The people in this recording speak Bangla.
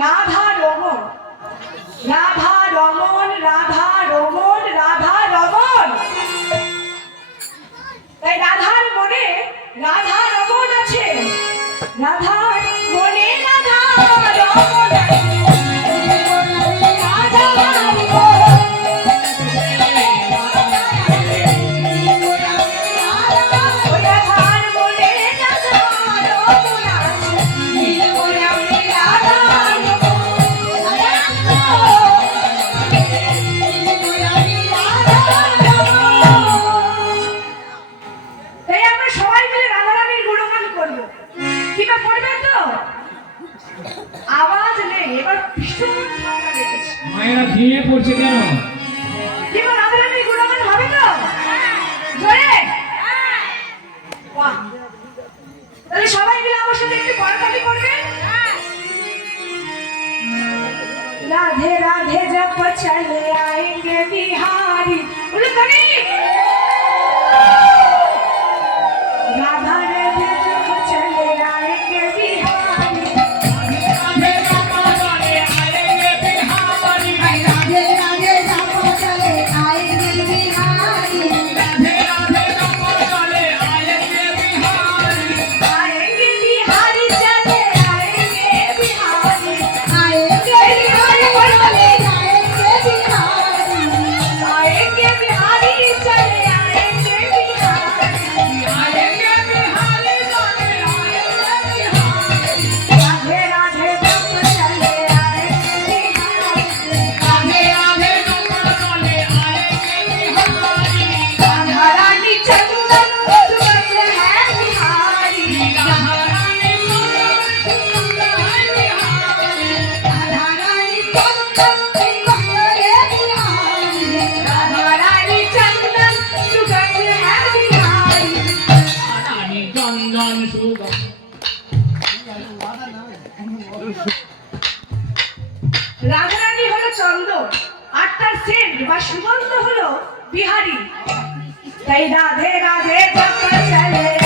রাধা রমন, রাধা রমন, রাধা রমন, রাধা রমন। তাই রাধার মনে রাধা রমন আছে, রাধার মনে রাধা রমন আছে। আওয়াজ নেই, এবার ভীষণ ঠান্ডা লেগেছে। মায়েরা ঘিয়ে পড়ছে কেন? এবার রাধারানীর গুণগান হবে তো জোরে? বাহ, তাহলে সবাই মিলে আমার সাথে একটু করতালি করবে। রাধে রাধে जब चले आएंगे बिहारी, बोलो कभी राधा राधे जब चले आएंगे बिहारी, রাধারানী হলো চন্দন আর তার সেন্ট বা সুগন্ধ হলো বিহারি। তাই রাধে রাধে জপ চলে